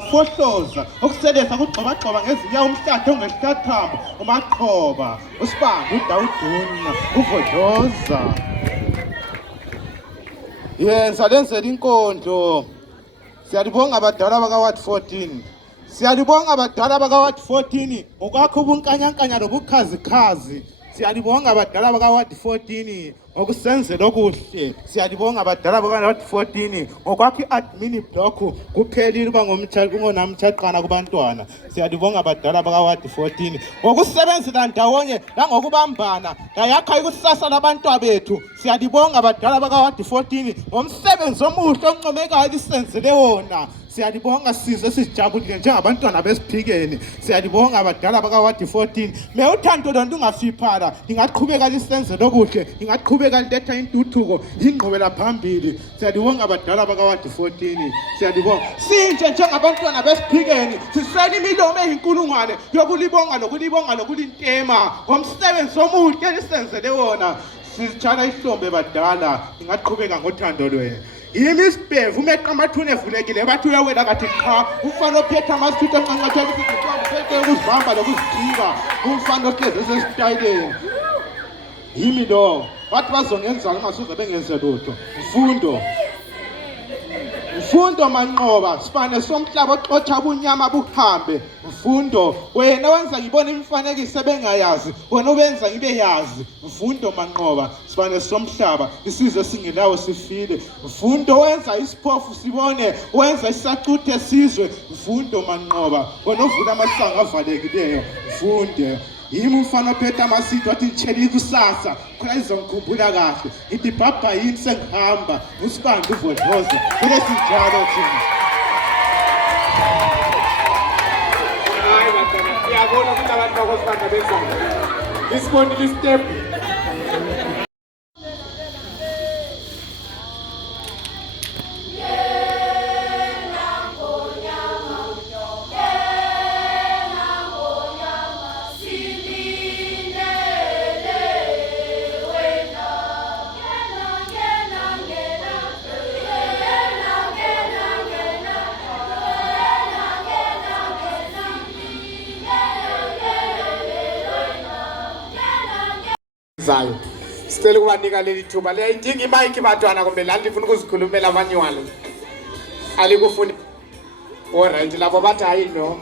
fohloza okusebenza kugxobagxoba ngezinyawo umhlatho ongehlathambo uMaqhoba uSibanga uDawuduna uVodloza yenza lenzela inkondlo. Siyalibonga abadala baka-Ward 14, siyalibonga abadala baka-Ward 14 ngokwakho ubunkanyankanya lobukhazikhazi. Siyalibonga abadala baka-Ward 14 ngokusenzela okuhle. Siyalibonga abadala baka-Ward 14 ngokwakho i-admin block kuphelile uba ngonamtshaqana kubantwana. Siyalibonga abadala baka-Ward 14 ngokusebenzela ndawonye langokubambana ngayakha ikusasa labantwana bethu. Siyalibonga abadala baka-Ward 14 ngomsebenzi omuhle oncomekayo lisenzele wona. Siyalibonga sizwe sijabulile njengabantwana besiphikeni. Siyalibonga abadala baka-Ward 14. Uthando lonto ungafiphala, ingaqhubeka lisenzele okuhle, ingaqhubeka liletha intuthuko, ingqubela phambili. Siyalibonga abadala baka-Ward 14. Siyalibonga sinje njengabantwana besiphikeni, siswele imilomo eyinkulungwane yokulibonga nokulintema ngomsebenzi omuhle lisenzele wona. Sisitshana ihlombe badala, ingaqhubeka ngothando lwenu. Yimi isibhevu umeqa amathuna evulekile bathi uyawela kathi qha. Umfana ophethe amasithuthi ancancathela ukuzibamba lokuzithika, umfana ohlezi esesitayileni. Yimi lo bathi bazongenzana ungasuze bengenze lutho. Mfundo Manqoba, sibane somhlaba oxotsha ubunyama buhambe. Mfundo wena wenza ngibona imifanekiso bengayazi, wena ubenza ngibe yazi. Mfundo Manqoba, sibane somhlaba isizwe singelawo sifile. Mfundo wenza isiphofu sibone, wenza isacuthe sizwe. Mfundo Manqoba, wena uvula amasango avalekileyo. Mfunde yimi umfana ophethe amasitho wathi ngitshela ikusasa khona izongikhumbula kahle. Ithi baba yini sengihamba uSibanda uVodloza kule sinjalo thina. Hayi bantwana siyabona ukuthi abantu bakosibanda benzani. Isibonile istep. Zayo sicela ukubanika leli thuba leyayidinga imayiki bantwana kumbe lana ndifuna ukuzikhulumela amanyuwalo alikufuni. Alright labo bathi hayi no.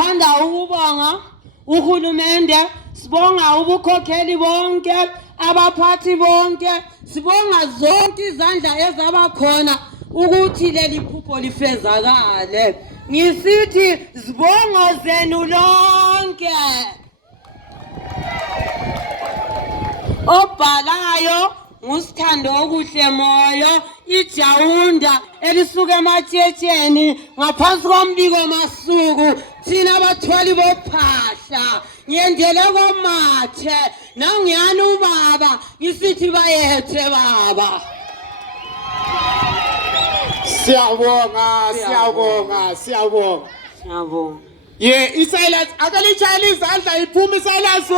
Sithanda ukubonga uhulumende, sibonga ubukhokheli bonke, abaphathi bonke, sibonga zonke izandla ezabakhona ukuthi leli phupho lifezakale. Ngisithi sibongo zenu lonke. Obhalayo nguSithando okuhle moyo, ijawunda elisuka ematshetheni ngaphansi kombiko masuku, thina abathwali bophahla ngiyendele komathe nangiyani ubaba ngisithi bayethe baba. Siyabonga. Ye iSilas akalishayela izandla iphuma iSilas.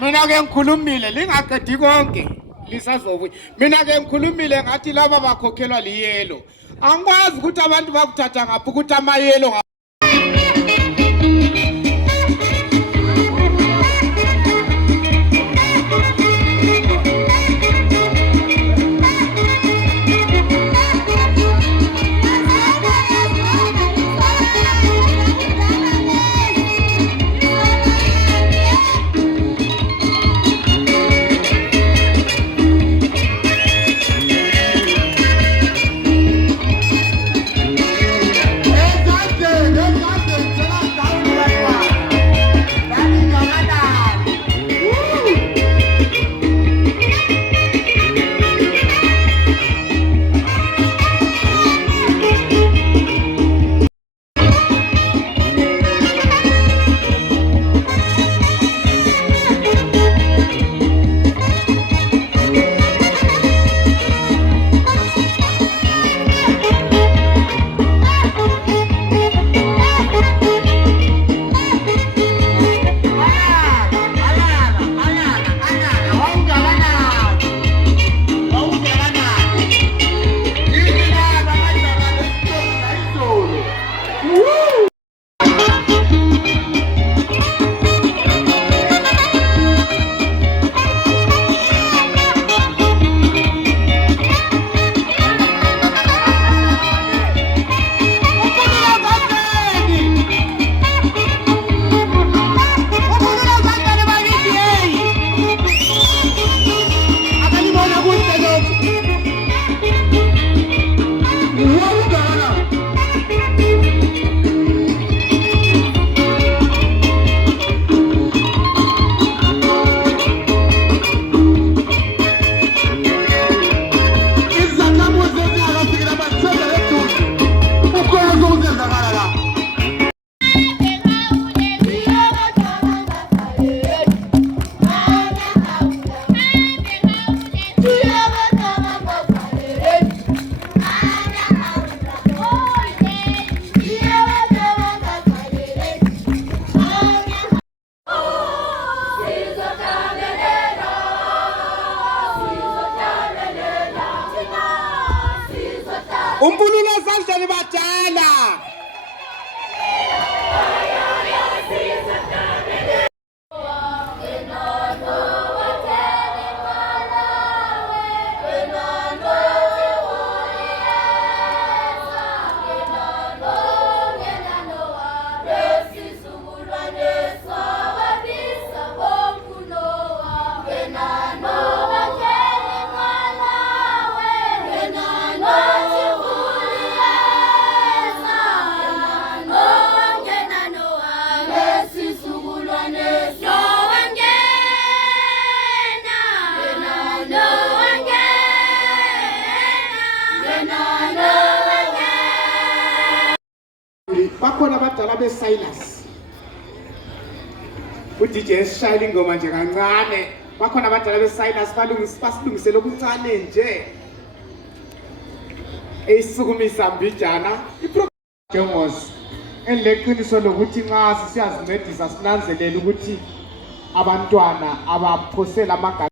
Mina ke ngikhulumile lingaqedi konke lisazobuya. Mina ke ngikhulumile ngathi laba bakhokhelwa liyelo. Angikwazi ukuthi abantu bakuthatha ngaphi ukuthi amayelo umpululo ezandleni badala. Bakhona abadala beSilas. uDJ esishayela ingoma nje kancane. Bakhona abadala beSilas basilungisele okuncane nje. Eyisukumisa mbijana iprogram enleqiniso lokuthi nxa siyazincedisa sinanzelele ukuthi abantwana abaphosela amagama